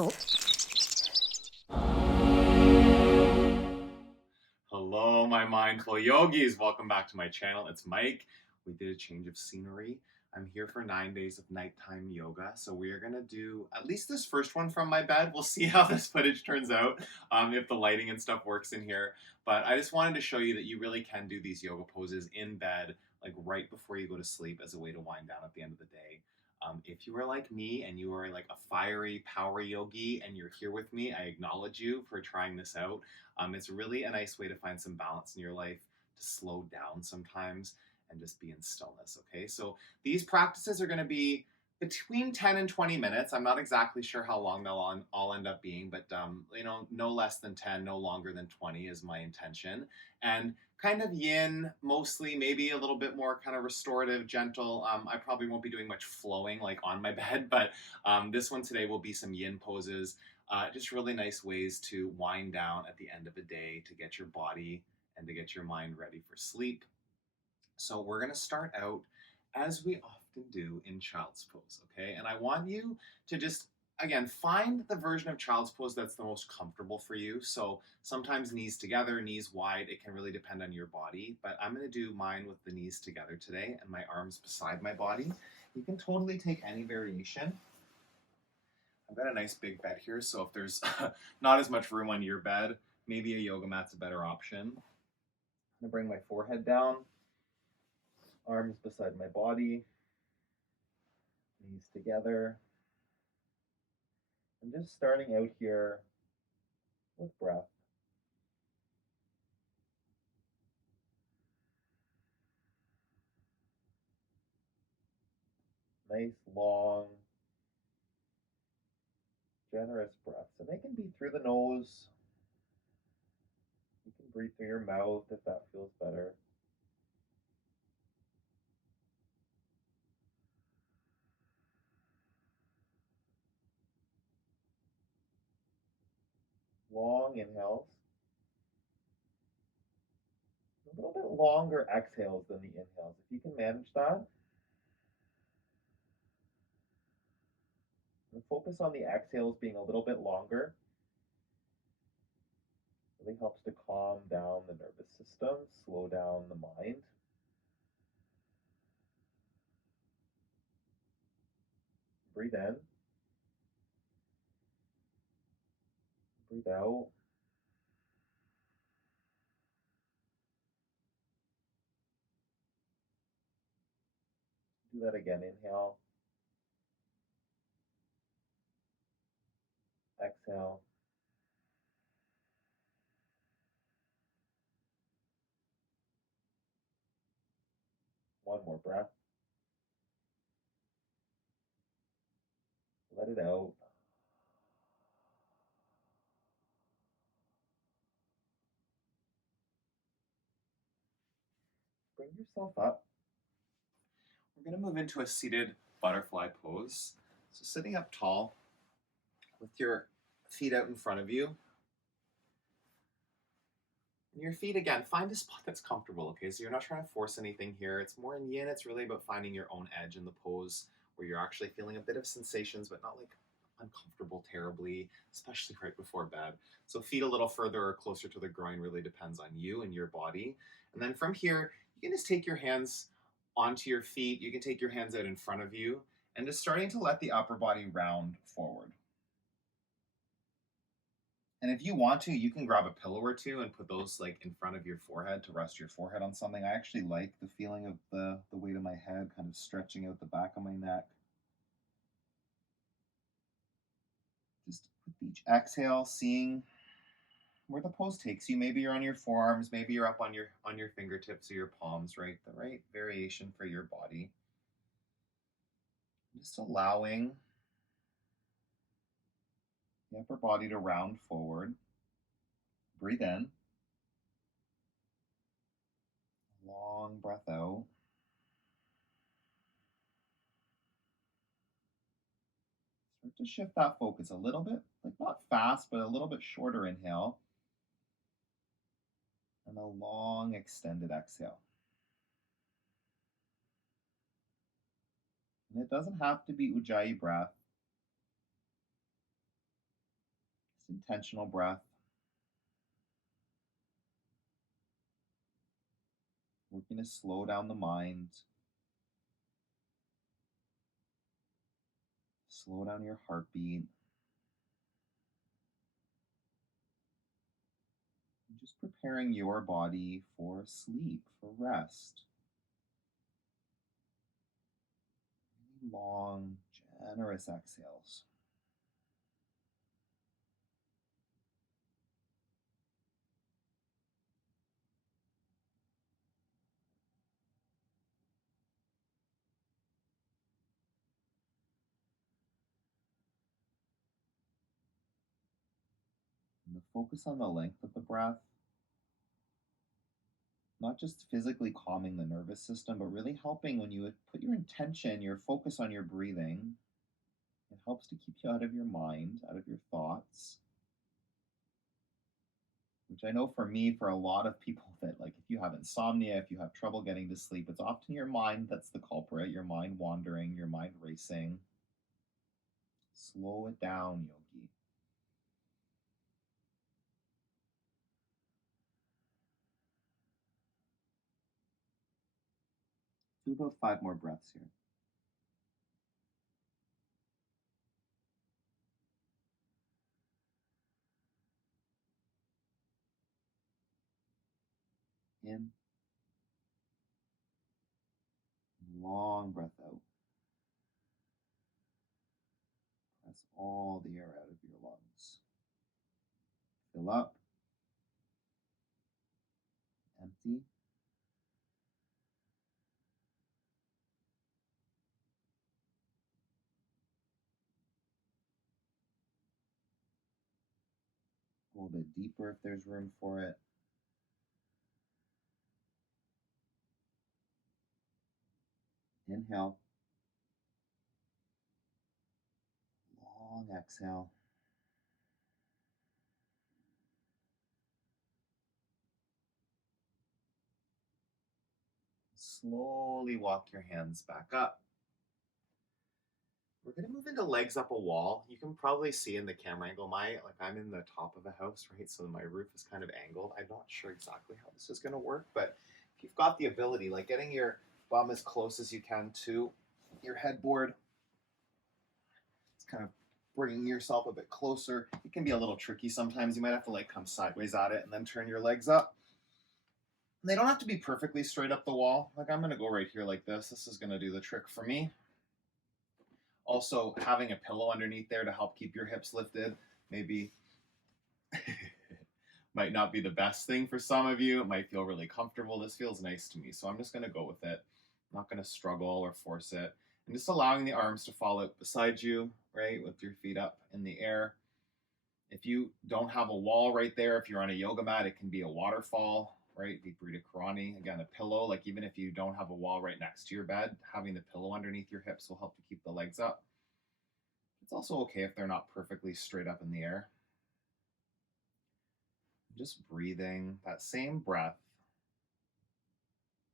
channel. Hello, my mindful yogis. Welcome back to my channel. It's Mike. We did a change of scenery. I'm here for 9 days of nighttime yoga. So we are going to do at least this first one from my bed. We'll see how this footage turns out, if the lighting and stuff works in here. But I just wanted to show you that you really can do these yoga poses in bed, like right before you go to sleep, as a way to wind down at the end of the day. If you are like me and you are like a fiery power yogi and you're here with me, I acknowledge you for trying this out. It's really a nice way to find some balance in your life, to slow down sometimes and just be in stillness, okay? So these practices are going to be between 10 and 20 minutes. I'm not exactly sure how long they'll all end up being, but no less than 10, no longer than 20 is my intention. And kind of yin, mostly, maybe a little bit more kind of restorative, gentle. I probably won't be doing much flowing like on my bed, but this one today will be some yin poses. Just really nice ways to wind down at the end of a day, to get your body and to get your mind ready for sleep. So we're going to start out as we often do in child's pose, okay? And I want you to just, again, find the version of child's pose that's the most comfortable for you. So sometimes knees together, knees wide, it can really depend on your body, but I'm going to do mine with the knees together today and my arms beside my body. You can totally take any variation. I've got a nice big bed here, so if there's not as much room on your bed, maybe a yoga mat's a better option. I'm gonna bring my forehead down, arms beside my body, knees together. I'm just starting out here with breath. Nice, long, generous breaths. And they can be through the nose. You can breathe through your mouth if that feels better. Long inhales. A little bit longer exhales than the inhales. If you can manage that, and focus on the exhales being a little bit longer. Really helps to calm down the nervous system, slow down the mind. Breathe in. Breathe out. Do that again. Inhale. Exhale. One more breath. Let it out. Bring yourself up. We're going to move into a seated butterfly pose. So sitting up tall with your feet out in front of you. And your feet, again, find a spot that's comfortable, okay? So you're not trying to force anything here. It's more in yin. It's really about finding your own edge in the pose where you're actually feeling a bit of sensations, but not like uncomfortable terribly, especially right before bed. So feet a little further or closer to the groin really depends on you and your body. And then from here, you can just take your hands onto your feet. You can take your hands out in front of you and just starting to let the upper body round forward. And if you want to, you can grab a pillow or two and put those like in front of your forehead to rest your forehead on something. I actually like the feeling of the weight of my head kind of stretching out the back of my neck. Just with each exhale, seeing where the pose takes you. Maybe you're on your forearms, maybe you're up on your fingertips or your palms, right? The right variation for your body. Just allowing the upper body to round forward. Breathe in. Long breath out. Start to shift that focus a little bit, like not fast, but a little bit shorter inhale. And a long extended exhale. And it doesn't have to be Ujjayi breath. Intentional breath. Working to slow down the mind, slow down your heartbeat, and just preparing your body for sleep, for rest. Long, generous exhales. And the focus on the length of the breath, not just physically calming the nervous system, but really helping when you put your intention, your focus on your breathing. It helps to keep you out of your mind, out of your thoughts. Which I know for me, for a lot of people, that like if you have insomnia, if you have trouble getting to sleep, it's often your mind that's the culprit, your mind wandering, your mind racing. Slow it down, yogi. Do about 5 more breaths here. In, long breath out. Press all the air out of your lungs. Fill up, empty. A little bit deeper if there's room for it. Inhale. Long exhale. Slowly walk your hands back up. We're gonna move into legs up a wall. You can probably see in the camera angle, I'm in the top of a house, right? So my roof is kind of angled. I'm not sure exactly how this is gonna work, but if you've got the ability, like getting your bum as close as you can to your headboard, it's kind of bringing yourself a bit closer. It can be a little tricky sometimes. You might have to like come sideways at it and then turn your legs up. They don't have to be perfectly straight up the wall. Like I'm gonna go right here like this. This is gonna do the trick for me. Also, having a pillow underneath there to help keep your hips lifted maybe might not be the best thing for some of you. It might feel really comfortable. This feels nice to me, so I'm just going to go with it. I'm not going to struggle or force it. And just allowing the arms to fall out beside you, right, with your feet up in the air. If you don't have a wall right there, if you're on a yoga mat, it can be a waterfall, right? Viparita Karani. Again, a pillow, like even if you don't have a wall right next to your bed, having the pillow underneath your hips will help to keep the legs up. It's also okay if they're not perfectly straight up in the air. Just breathing, that same breath,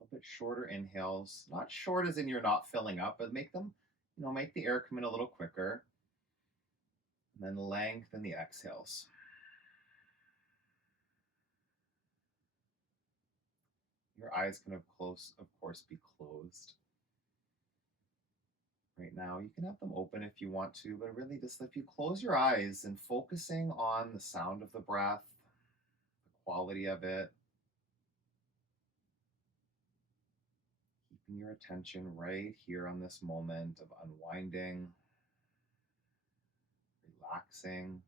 a little bit shorter inhales, not short as in you're not filling up, but make them, make the air come in a little quicker. And then lengthen the exhales. Your eyes can, of course, be closed. Right now, you can have them open if you want to, but really just if you close your eyes and focusing on the sound of the breath, the quality of it, keeping your attention right here on this moment of unwinding, relaxing.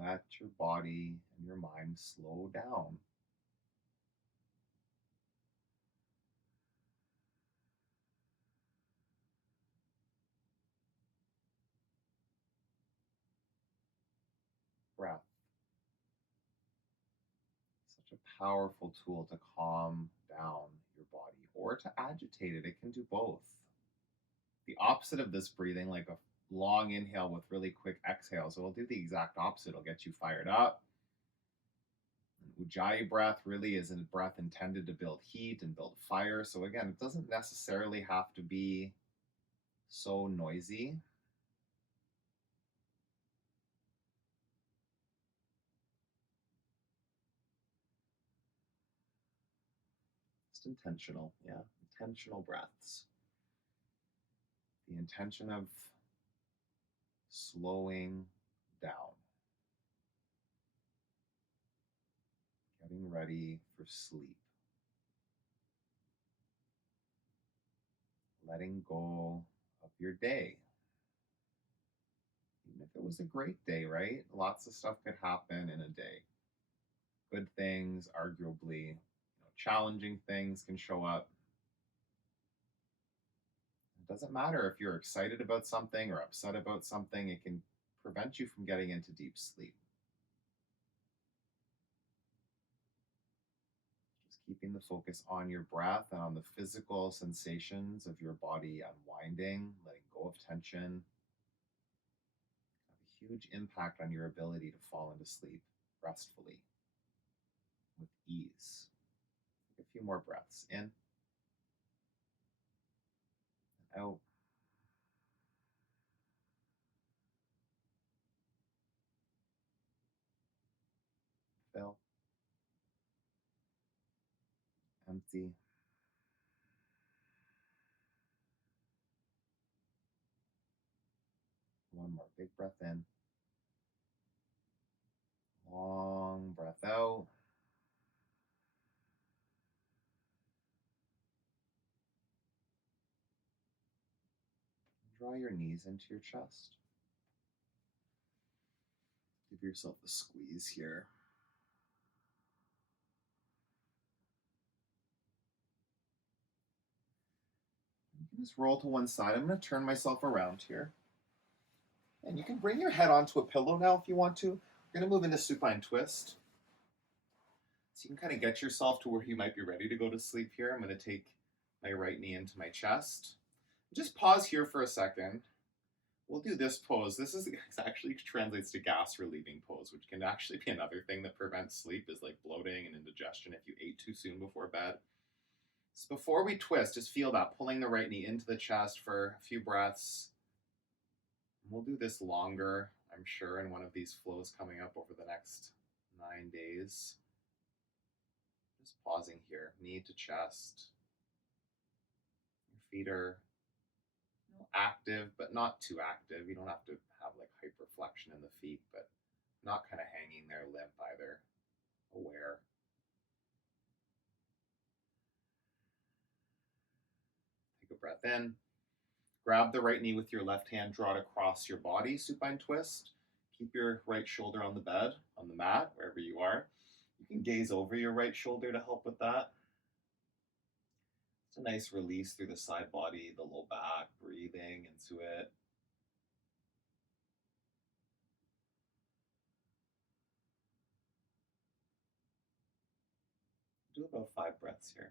Let your body and your mind slow down. Breath. Such a powerful tool to calm down your body or to agitate it. It can do both. The opposite of this breathing, like a long inhale with really quick exhales, it'll do the exact opposite. It'll get you fired up Ujjayi breath really is a breath intended to build heat and build fire. So again, it doesn't necessarily have to be so noisy. Just intentional, yeah, intentional breaths. The intention of slowing down, getting ready for sleep, letting go of your day. Even if it was a great day, right? Lots of stuff could happen in a day. Good things, arguably, challenging things can show up. It doesn't matter if you're excited about something or upset about something, it can prevent you from getting into deep sleep. Just keeping the focus on your breath and on the physical sensations of your body unwinding, letting go of tension, have a huge impact on your ability to fall into sleep restfully with ease. Take a few more breaths in and out. Fill, empty. One more big breath in. Long breath out. Draw your knees into your chest. Give yourself a squeeze here. You can just roll to one side. I'm going to turn myself around here. And you can bring your head onto a pillow now if you want to. We're going to move into Supine Twist. So you can kind of get yourself to where you might be ready to go to sleep here. I'm going to take my right knee into my chest. Just pause here for a second. We'll do this pose. This is actually translates to gas relieving pose, which can actually be another thing that prevents sleep, is like bloating and indigestion if you ate too soon before bed. So before we twist, just feel that, pulling the right knee into the chest for a few breaths. We'll do this longer, I'm sure, in one of these flows coming up over the next 9 days. Just pausing here, knee to chest. Your feet are active, but not too active. You don't have to have like hyperflexion in the feet, but not kind of hanging there limp either. Aware. Take a breath in. Grab the right knee with your left hand, draw it across your body, supine twist. Keep your right shoulder on the bed, on the mat, wherever you are. You can gaze over your right shoulder to help with that. It's a nice release through the side body, the low back, breathing into it. Do about 5 breaths here.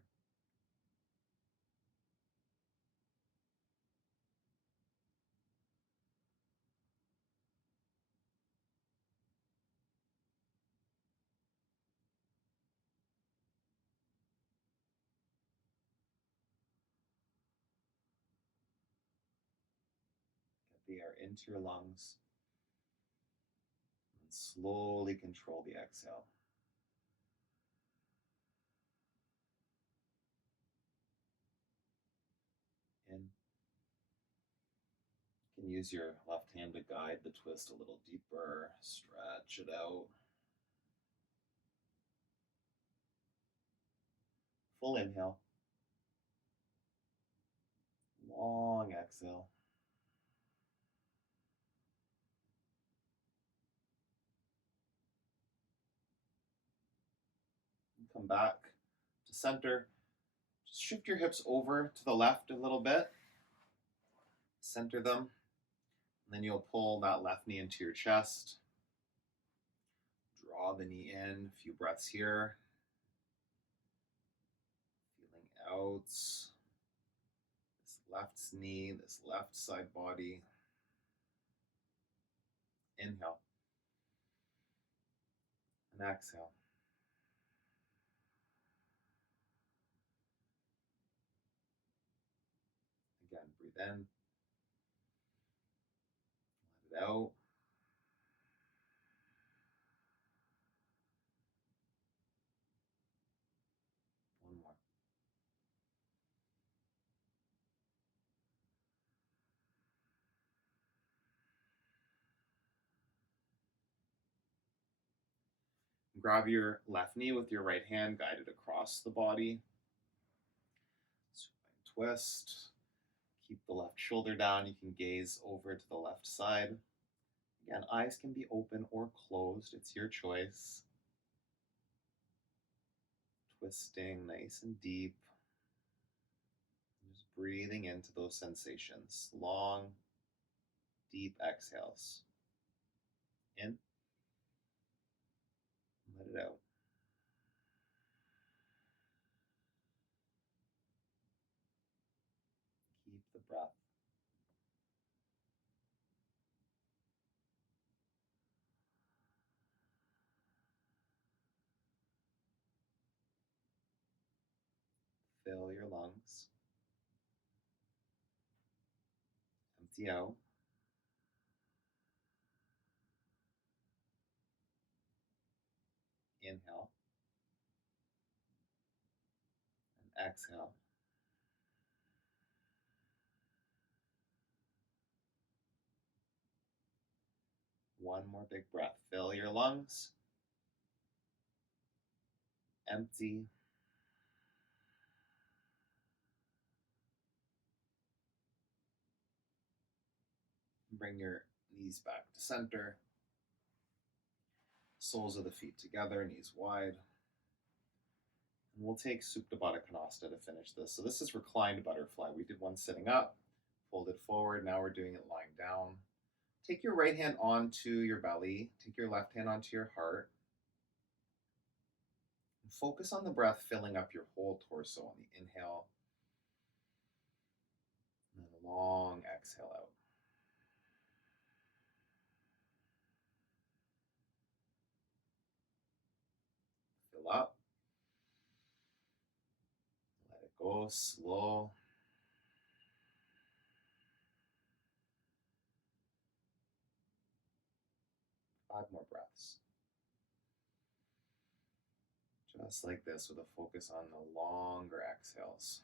Get the air into your lungs. And slowly control the exhale. In. You can use your left hand to guide the twist a little deeper. Stretch it out. Full inhale. Long exhale. And come back to center. Just shift your hips over to the left a little bit. Center them. And then you'll pull that left knee into your chest. Draw the knee in. A few breaths here. Feeling out this left knee, this left side body. Inhale. And exhale. Breathe in. Let it out. One more. Grab your left knee with your right hand, guide it across the body. Supine twist. Keep the left shoulder down. You can gaze over to the left side. Again, eyes can be open or closed. It's your choice. Twisting nice and deep. Just breathing into those sensations. Long, deep exhales. In. Let it out. Keep the breath. Fill your lungs. Empty out. Inhale. And exhale. One more big breath. Fill your lungs. Empty. Bring your knees back to center. Soles of the feet together, knees wide. And we'll take Supta Baddha Konasana to finish this. So this is reclined butterfly. We did one sitting up, fold it forward. Now we're doing it lying down. Take your right hand onto your belly. Take your left hand onto your heart. And focus on the breath filling up your whole torso on the inhale. And then a long exhale out. Fill up. Let it go slow. Five more breaths. Just like this, with a focus on the longer exhales.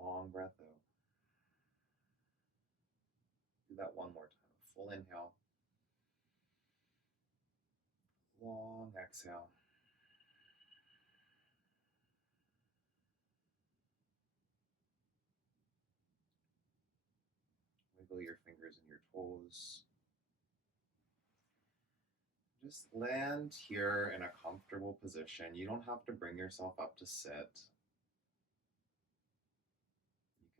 Long breath out. Do that one more time. Full inhale. Long exhale. Wiggle your fingers and your toes. Just land here in a comfortable position. You don't have to bring yourself up to sit.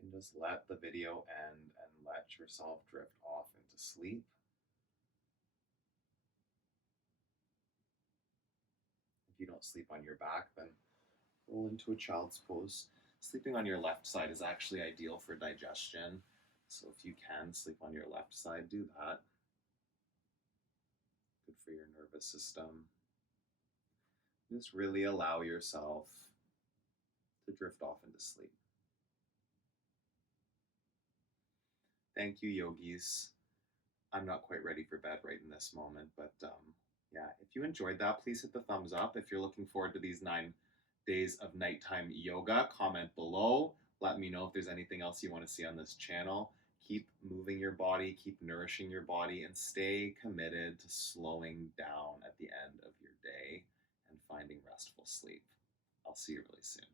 You can just let the video end and let yourself drift off into sleep. If you don't sleep on your back, then roll into a child's pose. Sleeping on your left side is actually ideal for digestion. So if you can sleep on your left side, do that. Good for your nervous system. Just really allow yourself to drift off into sleep. Thank you, yogis. I'm not quite ready for bed right in this moment, but yeah, if you enjoyed that, please hit the thumbs up. If you're looking forward to these 9 days of nighttime yoga, comment below. Let me know if there's anything else you want to see on this channel. Keep moving your body, keep nourishing your body, and stay committed to slowing down at the end of your day and finding restful sleep. I'll see you really soon.